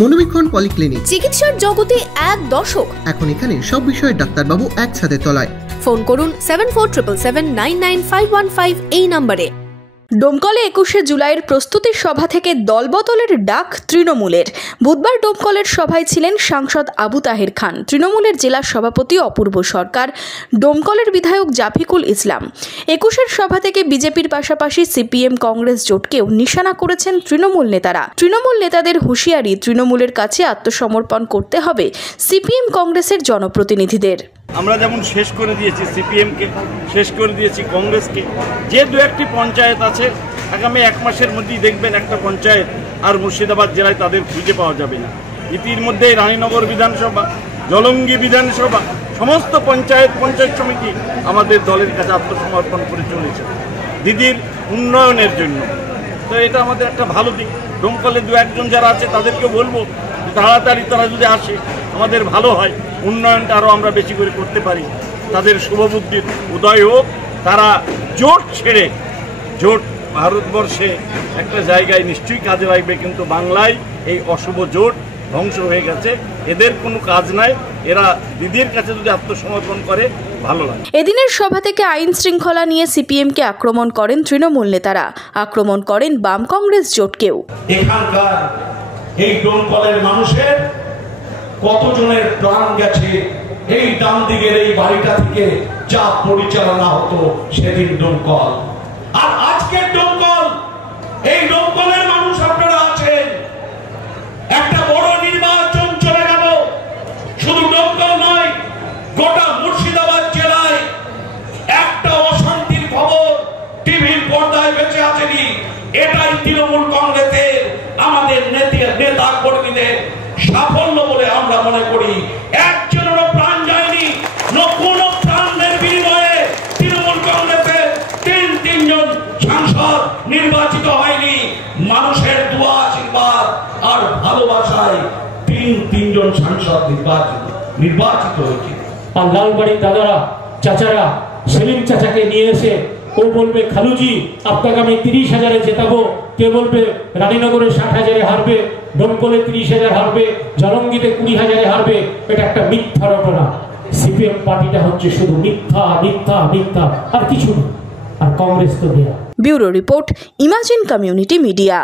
মনোবীক্ষণ polyclinic, চিকিৎসার জগতে এক দশক। এখন এখানে সব বিষয়ে ডাক্তারবাবু একসাথে তলায়। ফোন করুন 7477999515 এই নম্বরে। ডোমকলে 21শে জুলাইয়ের প্রস্তুতি সভা থেকে দলবদলের ডাক তৃণমূলের। বুধবার ডোমকলের সভায় ছিলেন সাংসদ আবু তাহের খান, তৃণমূলের জেলা সভাপতি অপূর্ব সরকার, ডোমকলের বিধায়ক জাফিকুল ইসলাম। 21শের সভা থেকে বিজেপির পাশাপাশি সিপিএম কংগ্রেস জোটকেও নিশানা করেছেন তৃণমূল নেতারা। তৃণমূল নেতাদের হুঁশিয়ারি, তৃণমূলের কাছে আত্মসমর্পণ করতে হবে সিপিএম কংগ্রেসের জনপ্রতিনিধিদের। আমরা যেমন শেষ করে দিয়েছি সিপিএমকে, শেষ করে দিয়েছি কংগ্রেসকে, যে দু একটি পঞ্চায়েত আছে আগামী এক মাসের মধ্যেই দেখবেন একটা পঞ্চায়েত আর মুর্শিদাবাদ জেলায় তাদের খুঁজে পাওয়া যাবে না। ইতিমধ্যে রানীনগর বিধানসভা, জলঙ্গি বিধানসভা, সমস্ত পঞ্চায়েত সমিতি আমাদের দলের কাছে আত্মসমর্পণ করে চলেছে দিদির উন্নয়নের জন্য। তো এটা আমাদের একটা ভালো দিক। ডোমকলে দু একজন যারা আছে তাদেরকে বলবো তাড়াতাড়ি তারা যদি আসে আমাদের ভালো হয়, উন্নয়নটা আরও আমরা বেশি করে করতে পারি। তাদের শুভবুদ্ধির উদয় হোক, তারা জোট ছেড়ে, জোট ভারতবর্ষে একটা জায়গায় নিশ্চয়ই কাজে লাগবে, কিন্তু বাংলায় এই অশুভ জোট ধ্বংস হয়ে গেছে, এদের কোনো কাজ নাই। এরা দিদির কাছে যদি আত্মসমর্পণ করে ভালো লাগে। এদিনের সভা থেকে আইন শৃঙ্খলা নিয়ে সিপিএমকে আক্রমণ করেন তৃণমূল নেতারা, আক্রমণ করেন বাম কংগ্রেস জোটকেও। এখানকার এই ডোমকলের মানুষের কতজনের প্রাণ গেছে এই ডান দিকের এই বাড়িটা থেকে যা পরিচালনা হতো সেদিন ডোমকল, আর আজকের ডোমকল, এই ডোমকলের মানুষ আপনারা আছেন। একটা বড় নির্বাচন চলে গেল, শুধু ডোমকল নয় গোটা মুর্শিদাবাদ জেলায় একটা অশান্তির খবর টিভির পর্দায় বেঁচে আছেনি। এটাই তৃণমূল কংগ্রেসের আমাদের নেতা কর্মীদের সাফল্য বলে আমরা মনে করি। একজনেরও প্রাণ যায়নি, কোনো প্রাণের বিনিময়ে তৃণমূল কংগ্রেসের তিনজন সাংসদ নির্বাচিত হয়নি। মানুষের দোয়া, আশীর্বাদ আর ভালোবাসায় তিনজন সাংসদ নির্বাচিত হয়েছে। আর লালবাড়ির দাদারা, চাচারা সেলিম চাচাকে নিয়ে এসে ও বলবে খালুজি আপনাকে আমি 30,000-এ জেতাবো, কে বলবে রানীনগরে 60,000-এ হারবে, ডোমকলে 30,000 হারবে, জলঙ্গিতে 20,000-এ হারবে। এটা একটা মিথ্যা রটনা। সিপিএম পার্টিটা হচ্ছে শুধু মিথ্যা মিথ্যা মিথ্যা, আর কিছু না। আর কংগ্রেস তো দেয়া। Bureau report, imagine community media.